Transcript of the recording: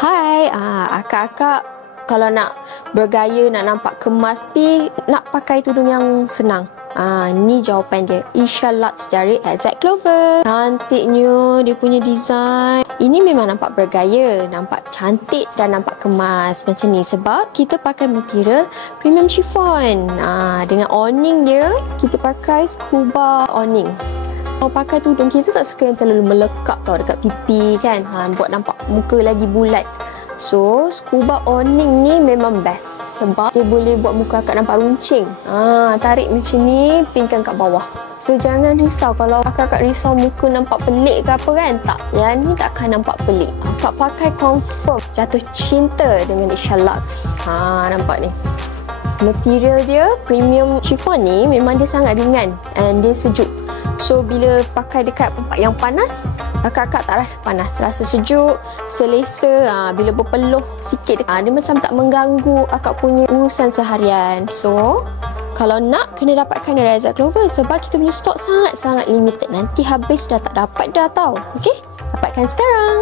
Hai, akak-akak kalau nak bergaya, nak nampak kemas, tapi nak pakai tudung yang senang. Ni jawapan dia. Isha Lux dari Exact Clover. Cantiknya dia punya design. Ini memang nampak bergaya, nampak cantik dan nampak kemas macam ni sebab kita pakai material premium chiffon. Dengan awning dia, kita pakai scuba awning. Kalau pakai tudung, kita tak suka yang terlalu melekat tau dekat pipi kan, buat nampak muka lagi bulat. So, scuba awning ni memang best sebab dia boleh buat muka akak nampak runcing. Tarik macam ni, pingkan kat bawah. So, jangan risau kalau akak risau muka nampak pelik ke apa kan. Tak, yang ni takkan nampak pelik. Akak pakai confirm jatuh cinta dengan Isha Lux. Nampak ni. Material dia, premium chiffon ni memang dia sangat ringan and dia sejuk. So, bila pakai dekat tempat yang panas, akak-akak tak rasa panas. Rasa sejuk, selesa. Bila berpeluh sikit, dia macam tak mengganggu akak punya urusan seharian. So, kalau nak, kena dapatkan dari Exact Clover sebab kita punya stok sangat-sangat limited. Nanti habis dah tak dapat dah tau. Okey? Dapatkan sekarang.